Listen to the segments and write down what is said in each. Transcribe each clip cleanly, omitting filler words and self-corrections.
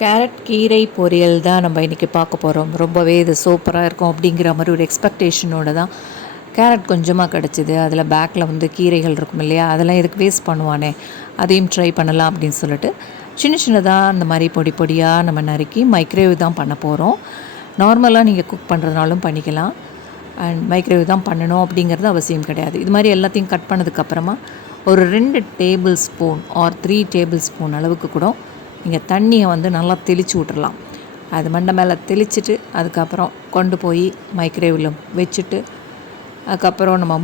Carrot கீரை பொரியல் தான் நம்ம இன்றைக்கி பார்க்க போகிறோம். ரொம்பவே இது சூப்பராக இருக்கும் அப்படிங்கிற மாதிரி ஒரு எக்ஸ்பெக்டேஷனோடு தான். கேரட் கொஞ்சமாக கிடச்சிது, அதில் பேக்கில் வந்து கீரைகள் இருக்கும் இல்லையா, அதெல்லாம் எதுக்கு வேஸ்ட் பண்ணுவானே, அதையும் ட்ரை பண்ணலாம் அப்படின்னு சொல்லிட்டு சின்ன சின்னதாக அந்த மாதிரி பொடி பொடியாக நம்ம நறுக்கி மைக்ரோவேவ் தான் பண்ண போகிறோம். நார்மலாக நீங்கள் குக் பண்ணுறதுனாலும் பண்ணிக்கலாம், அண்ட் மைக்ரோவேவ் தான் பண்ணணும் அப்படிங்கிறது அவசியம் கிடையாது. இது மாதிரி எல்லாத்தையும் கட் பண்ணதுக்கப்புறமா ஒரு 2 table spoon R 3 table spoon அளவுக்கு கூட நீங்கள் தண்ணியை வந்து நல்லா தெளித்து விட்டுறலாம். அது மண்டை மேலே தெளிச்சுட்டு அதுக்கப்புறம் கொண்டு போய் மைக்ரோவேவில் வச்சுட்டு அதுக்கப்புறம் நம்ம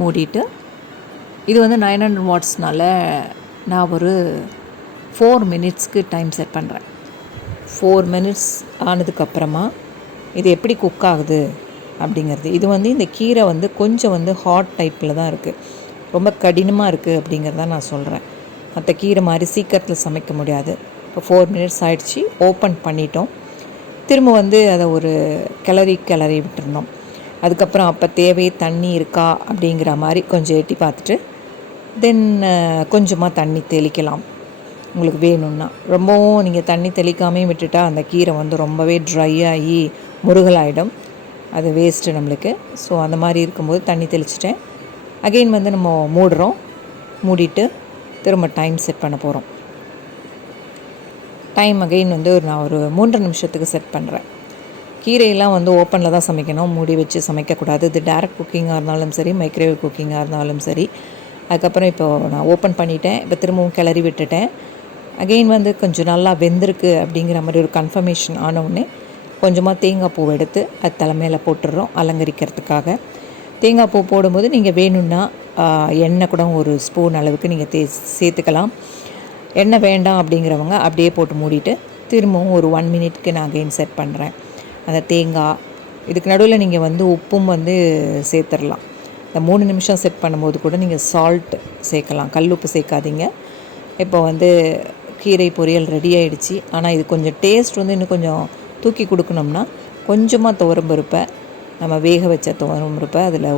மூடிட்டு இது வந்து 900 வாட்ஸ்னால் நான் ஒரு 4 மினிட்ஸ்க்கு டைம் செட் பண்ணுறேன். 4 மினிட்ஸ் ஆனதுக்கப்புறமா இது எப்படி குக் ஆகுது அப்படிங்கிறது. இது வந்து இந்த கீரை வந்து கொஞ்சம் வந்து ஹாட் டைப்பில் தான் இருக்குது, ரொம்ப கடினமாக இருக்குது அப்படிங்கிறத நான் சொல்கிறேன். மற்ற கீரை மாதிரி சீக்கிரத்தில் சமைக்க முடியாது. இப்போ 4 மினிட்ஸ் ஆகிடுச்சி, ஓப்பன் பண்ணிட்டோம். திரும்ப வந்து அதை ஒரு கிளறி விட்டுருந்தோம். அதுக்கப்புறம் அப்போ தேவை தண்ணி இருக்கா அப்படிங்கிற மாதிரி கொஞ்சம் எட்டி பார்த்துட்டு தென் கொஞ்சமாக தண்ணி தெளிக்கலாம் உங்களுக்கு வேணும்னா. ரொம்பவும் நீங்கள் தண்ணி தெளிக்காமையும் விட்டுட்டால் அந்த கீரை வந்து ரொம்பவே ட்ரை ஆகி முருகலாயிடும், அது வேஸ்ட்டு நம்மளுக்கு. ஸோ அந்த மாதிரி இருக்கும்போது தண்ணி தெளிச்சிட்டேன். அகெயின் வந்து நம்ம மூடிட்டு திரும்ப டைம் செட் பண்ண போகிறோம். டைம் அகெயின் வந்து நான் ஒரு 3 நிமிஷத்துக்கு செட் பண்ணுறேன். கீரையெல்லாம் வந்து ஓப்பனில் தான் சமைக்கணும், மூடி வச்சு சமைக்கக்கூடாது. இது டேரக்ட் குக்கிங்காக இருந்தாலும் சரி, மைக்ரோவேவ் குக்கிங்காக இருந்தாலும் சரி. அதுக்கப்புறம் இப்போது நான் ஓப்பன் பண்ணிட்டேன். இப்போ திரும்பவும் கிளறி விட்டுட்டேன். அகெயின் வந்து கொஞ்சம் நல்லா வெந்திருக்கு அப்படிங்கிற மாதிரி ஒரு கன்ஃபர்மேஷன் ஆனவுடனே கொஞ்சமாக தேங்காய் பூ எடுத்து அது தலைமையில் போட்டுடுறோம் அலங்கரிக்கிறதுக்காக. தேங்காய் பூ போடும்போது நீங்கள் வேணும்னா எண்ணெய் கூட ஒரு ஸ்பூன் அளவுக்கு நீங்கள் சேர்த்துக்கலாம். எண்ணெய் வேண்டாம் அப்படிங்கிறவங்க அப்படியே போட்டு மூடிட்டு திரும்பவும் ஒரு 1 மினிட்க்கு நான் அகெயின் செட் பண்ணுறேன். அந்த தேங்காய் இதுக்கு நடுவில் நீங்கள் வந்து உப்பும் வந்து சேர்த்துடலாம். இந்த 3 நிமிஷம் செட் பண்ணும்போது கூட நீங்கள் சால்ட் சேர்க்கலாம், கல் உப்பு சேர்க்காதீங்க. இப்போ வந்து கீரை பொரியல் ரெடி ஆகிடுச்சு. ஆனால் இது கொஞ்சம் டேஸ்ட் வந்து இன்னும் கொஞ்சம் தூக்கி கொடுக்கணும்னா கொஞ்சமாக துவரம்பருப்பை, நம்ம வேக வச்ச துவரம்பருப்பை அதில்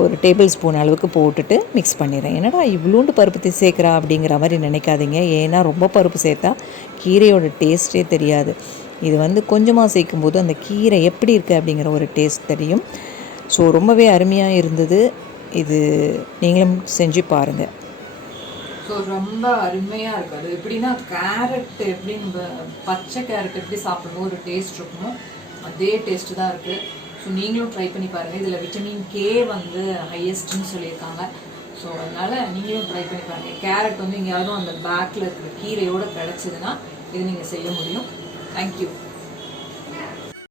ஒரு டேபிள் ஸ்பூன் அளவுக்கு போட்டுட்டு மிக்ஸ் பண்ணிடுறேன். என்னடா இவ்வளோண்டு பருப்பு சேர்க்குறா அப்படிங்கிற மாதிரி நினைக்காதீங்க. ஏன்னா ரொம்ப பருப்பு சேர்த்தா கீரையோட டேஸ்ட்டே தெரியாது. இது வந்து கொஞ்சமாக சேர்க்கும்போது அந்த கீரை எப்படி இருக்குது அப்படிங்கிற ஒரு டேஸ்ட் தெரியும். ஸோ ரொம்பவே அருமையாக இருந்தது. இது நீங்களும் செஞ்சு பாருங்கள். ஸோ ரொம்ப அருமையாக இருக்குது. அது எப்படின்னா கேரட் எப்படி நம்ம பச்சை கேரட் எப்படி சாப்பிடும்போது ஒரு டேஸ்ட் இருக்குமோ அதே டேஸ்ட்டு தான் இருக்குது. ஸோ நீங்களும் ட்ரை பண்ணி பாருங்கள். இதில் விட்டமின் கே வந்து ஹையஸ்ட்னு சொல்லியிருக்காங்க. ஸோ அதனால் நீங்களும் ட்ரை பண்ணி பாருங்கள். கேரட் வந்து எங்கேயாவது அந்த பேக்கில் இருக்கிற கீரையோடு கிடச்சிதுன்னா இது நீங்கள் செய்ய முடியும். தேங்க்யூ.